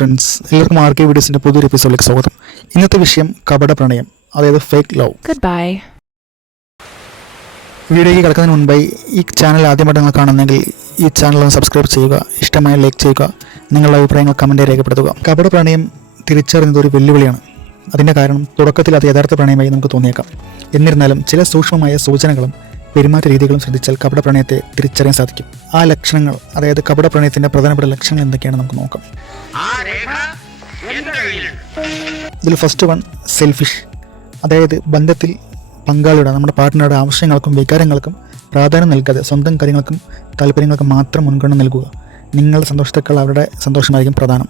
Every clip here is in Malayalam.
ഫ്രണ്ട്സ്, എല്ലാവർക്കും ആർക്കെ വീഡിയോസിൻ്റെ പുതിയൊരു എപ്പിസോഡിലേക്ക് സ്വാഗതം. ഇന്നത്തെ വിഷയം കപട പ്രണയം, അതായത് ഫേക്ക് ലവ്. വീഡിയോയ്ക്ക് കിടക്കുന്നതിന് മുൻപായി ഈ ചാനൽ ആദ്യമായിട്ട് നിങ്ങൾ കാണുന്നെങ്കിൽ ഈ ചാനൽ ഒന്ന് സബ്സ്ക്രൈബ് ചെയ്യുക, ഇഷ്ടമായ ലൈക്ക് ചെയ്യുക, നിങ്ങളുടെ അഭിപ്രായങ്ങൾ കമൻറ്റായി രേഖപ്പെടുത്തുക. കപട പ്രണയം തിരിച്ചറിയുന്നത് ഒരു വെല്ലുവിളിയാണ്. അതിൻ്റെ കാരണം തുടക്കത്തിൽ അത് യഥാർത്ഥ പ്രണയമായി നമുക്ക് തോന്നിയേക്കാം. എന്നിരുന്നാലും ചില സൂക്ഷ്മമായ സൂചനകളും പെരുമാറ്റ രീതികളും ശ്രദ്ധിച്ചാൽ കപട പ്രണയത്തെ തിരിച്ചറിയാൻ സാധിക്കും. ആ ലക്ഷണങ്ങൾ, അതായത് കപട പ്രണയത്തിൻ്റെ പ്രധാനപ്പെട്ട ലക്ഷണങ്ങൾ എന്തൊക്കെയാണ് നമുക്ക് നോക്കാം. ഇതിൽ ഫസ്റ്റ് വൺ, സെൽഫിഷ്. അതായത് ബന്ധത്തിൽ പങ്കാളിയുടെ, നമ്മുടെ പാർട്ട്ണറുടെ ആവശ്യങ്ങൾക്കും വികാരങ്ങൾക്കും പ്രാധാന്യം നൽകാതെ സ്വന്തം കാര്യങ്ങൾക്കും താല്പര്യങ്ങൾക്കും മാത്രം മുൻഗണന നൽകുക. നിങ്ങളുടെ സന്തോഷത്തേക്കാൾ അവരുടെ സന്തോഷമായിരിക്കും പ്രധാനം.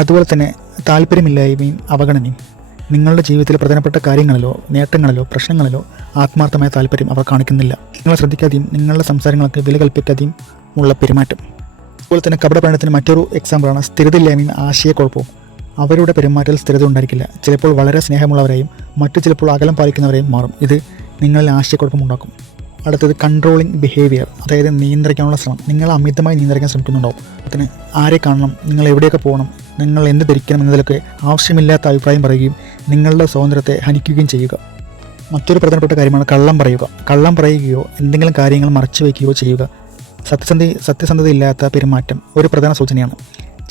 അതുപോലെ തന്നെ താല്പര്യമില്ലായ്മയും അവഗണനയും. നിങ്ങളുടെ ജീവിതത്തിലെ പ്രധാനപ്പെട്ട കാര്യങ്ങളിലോ നേട്ടങ്ങളിലോ പ്രശ്നങ്ങളിലോ ആത്മാർത്ഥമായ താല്പര്യം അവർ കാണിക്കുന്നില്ല. നിങ്ങളെ ശ്രദ്ധിക്കാതെയും നിങ്ങളുടെ സംസാരങ്ങൾക്ക് വില കൽപ്പിക്കാതെയും ഉള്ള പെരുമാറ്റം. അതുപോലെ തന്നെ കപട പ്രണയത്തിന് മറ്റൊരു എക്സാമ്പിളാണ് സ്ഥിരതയില്ലായ്മയും ആശയക്കുഴപ്പവും. അവരുടെ പെരുമാറ്റത്തിൽ സ്ഥിരത ഉണ്ടായിരിക്കില്ല. ചിലപ്പോൾ വളരെ സ്നേഹമുള്ളവരായും മറ്റു ചിലപ്പോൾ അകലം പാലിക്കുന്നവരെയും മാറും. ഇത് നിങ്ങളിൽ ആശയക്കുഴപ്പം ഉണ്ടാക്കും. അടുത്തത് കൺട്രോളിങ് ബിഹേവിയർ, അതായത് നിയന്ത്രിക്കാനുള്ള ശ്രമം. നിങ്ങൾ അമിതമായി നിയന്ത്രിക്കാൻ ശ്രമിക്കുന്നുണ്ടാവും. അതിന് ആരെ കാണണം, നിങ്ങൾ എവിടെയൊക്കെ പോകണം, നിങ്ങൾ എന്ത് ധരിക്കണം എന്നതിലൊക്കെ ആവശ്യമില്ലാത്ത അഭിപ്രായം പറയുകയും നിങ്ങളുടെ സ്വാതന്ത്ര്യത്തെ ഹനിക്കുകയും ചെയ്യുക. മറ്റൊരു പ്രധാനപ്പെട്ട കാര്യമാണ് കള്ളം പറയുക. കള്ളം പറയുകയോ എന്തെങ്കിലും കാര്യങ്ങൾ മറച്ചു വയ്ക്കുകയോ ചെയ്യുക. സത്യസന്ധതയില്ലാത്ത പെരുമാറ്റം ഒരു പ്രധാന സൂചനയാണ്.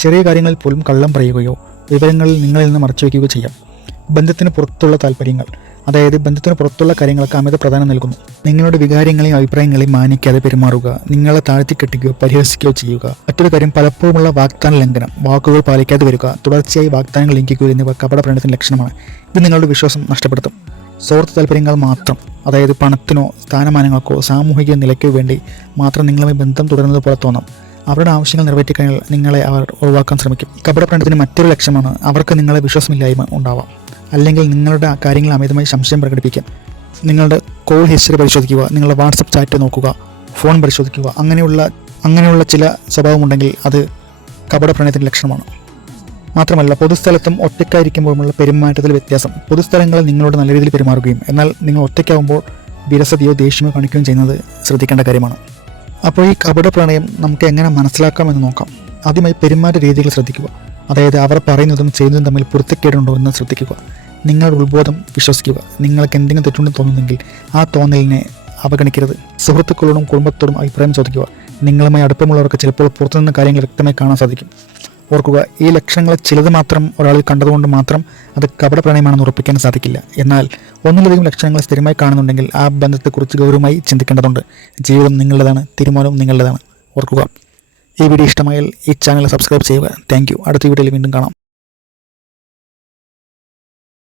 ചെറിയ കാര്യങ്ങളിൽ പോലും കള്ളം പറയുകയോ വിവരങ്ങളിൽ നിങ്ങളിൽ നിന്ന് മറച്ചു വയ്ക്കുകയോ ചെയ്യാം. ബന്ധത്തിന് പുറത്തുള്ള താല്പര്യങ്ങൾ, അതായത് ബന്ധത്തിന് പുറത്തുള്ള കാര്യങ്ങൾക്ക് അമിത പ്രാധാന്യം നൽകുന്നു. നിങ്ങളുടെ വികാരങ്ങളെയും അഭിപ്രായങ്ങളെയും മാനിക്കാതെ പെരുമാറുക. നിങ്ങളെ താഴ്ത്തിക്കെട്ടുകയോ പരിഹസിക്കുകയോ ചെയ്യുക. മറ്റൊരു കാര്യം, പലപ്പോഴുമുള്ള വാഗ്ദാന ലംഘനം. വാക്കുകൾ പാലിക്കാതെ വരിക, തുടർച്ചയായി വാഗ്ദാനങ്ങൾ ലംഘിക്കുക എന്നിവ കപട പ്രണയത്തിന്റെ ലക്ഷണമാണ്. ഇത് നിങ്ങളുടെ വിശ്വാസം നഷ്ടപ്പെടുത്തും. സ്വാർത്ഥ താല്പര്യങ്ങൾ മാത്രം, അതായത് പണത്തിനോ സ്ഥാനമാനങ്ങൾക്കോ സാമൂഹിക നിലയ്ക്കോ വേണ്ടി മാത്രം നിങ്ങളുമായി ബന്ധം തുടരുന്നത് പോലെ തോന്നാം. അവരുടെ ആവശ്യങ്ങൾ നിറവേറ്റിക്കഴിഞ്ഞാൽ നിങ്ങളെ അവർ ഒഴിവാക്കാൻ ശ്രമിക്കും. കപട പ്രണയത്തിന് മറ്റൊരു ലക്ഷ്യമാണ് അവർക്ക് നിങ്ങളെ വിശ്വാസമില്ലായ്മ ഉണ്ടാവാം, അല്ലെങ്കിൽ നിങ്ങളുടെ കാര്യങ്ങൾ അമിതമായി സംശയം പ്രകടിപ്പിക്കാം. നിങ്ങളുടെ കോൾ ഹിസ്റ്ററി പരിശോധിക്കുക, നിങ്ങളുടെ വാട്സപ്പ് ചാറ്റ് നോക്കുക, ഫോൺ പരിശോധിക്കുക. അങ്ങനെയുള്ള ചില സ്വഭാവമുണ്ടെങ്കിൽ അത് കപട പ്രണയത്തിൻ്റെ ലക്ഷണമാണ്. മാത്രമല്ല, പൊതുസ്ഥലത്തും ഒറ്റയ്ക്കായിരിക്കുമ്പോഴുമുള്ള പെരുമാറ്റത്തിൽ വ്യത്യാസം. പൊതുസ്ഥലങ്ങളിൽ നിങ്ങളോട് നല്ല രീതിയിൽ പെരുമാറുകയും എന്നാൽ നിങ്ങൾ ഒറ്റയ്ക്കാവുമ്പോൾ വിരസതയോ ദേഷ്യമോ കാണിക്കുകയും ചെയ്യുന്നത് ശ്രദ്ധിക്കേണ്ട കാര്യമാണ്. അപ്പോൾ ഈ കപട പ്രണയം നമുക്ക് എങ്ങനെ മനസ്സിലാക്കാമെന്ന് നോക്കാം. ആദ്യമായി പെരുമാറ്റ രീതികൾ ശ്രദ്ധിക്കുക. അതായത് അവർ പറയുന്നതും ചെയ്യുന്നതും തമ്മിൽ പൊരുത്തക്കേടുണ്ടോ എന്ന് ശ്രദ്ധിക്കുക. നിങ്ങളുടെ ഉത്ബോധം വിശ്വസിക്കുക. നിങ്ങൾക്ക് എന്തെങ്കിലും തെറ്റുണ്ടെന്ന് തോന്നുന്നെങ്കിൽ ആ തോന്നലിനെ അവഗണിക്കരുത്. സുഹൃത്തുക്കളോടും കുടുംബത്തോടും അഭിപ്രായം ചോദിക്കുക. നിങ്ങളുമായി അടുപ്പമുള്ളവർക്ക് ചിലപ്പോൾ പുറത്തുനിന്ന് കാര്യങ്ങൾ വ്യക്തമായി കാണാൻ സാധിക്കും. ഓർക്കുക, ഈ ലക്ഷണങ്ങൾ ചിലത് മാത്രം ഒരാളിൽ കണ്ടതുകൊണ്ട് മാത്രം അത് കപട പ്രണയമാണെന്ന് ഉറപ്പിക്കാൻ സാധിക്കില്ല. എന്നാൽ ഒന്നിലധികം ലക്ഷണങ്ങൾ സ്ഥിരമായി കാണുന്നുണ്ടെങ്കിൽ ആ ബന്ധത്തെക്കുറിച്ച് ഗൗരവമായി ചിന്തിക്കേണ്ടതുണ്ട്. ജീവിതം നിങ്ങളുടേതാണ്, തീരുമാനവും നിങ്ങളുടേതാണ്. ഓർക്കുക. ഈ വീഡിയോ ഇഷ്ടമായാൽ ഈ ചാനൽ സബ്സ്ക്രൈബ് ചെയ്യുക. Thank you. അടുത്ത വീഡിയോയിൽ വീണ്ടും കാണാം.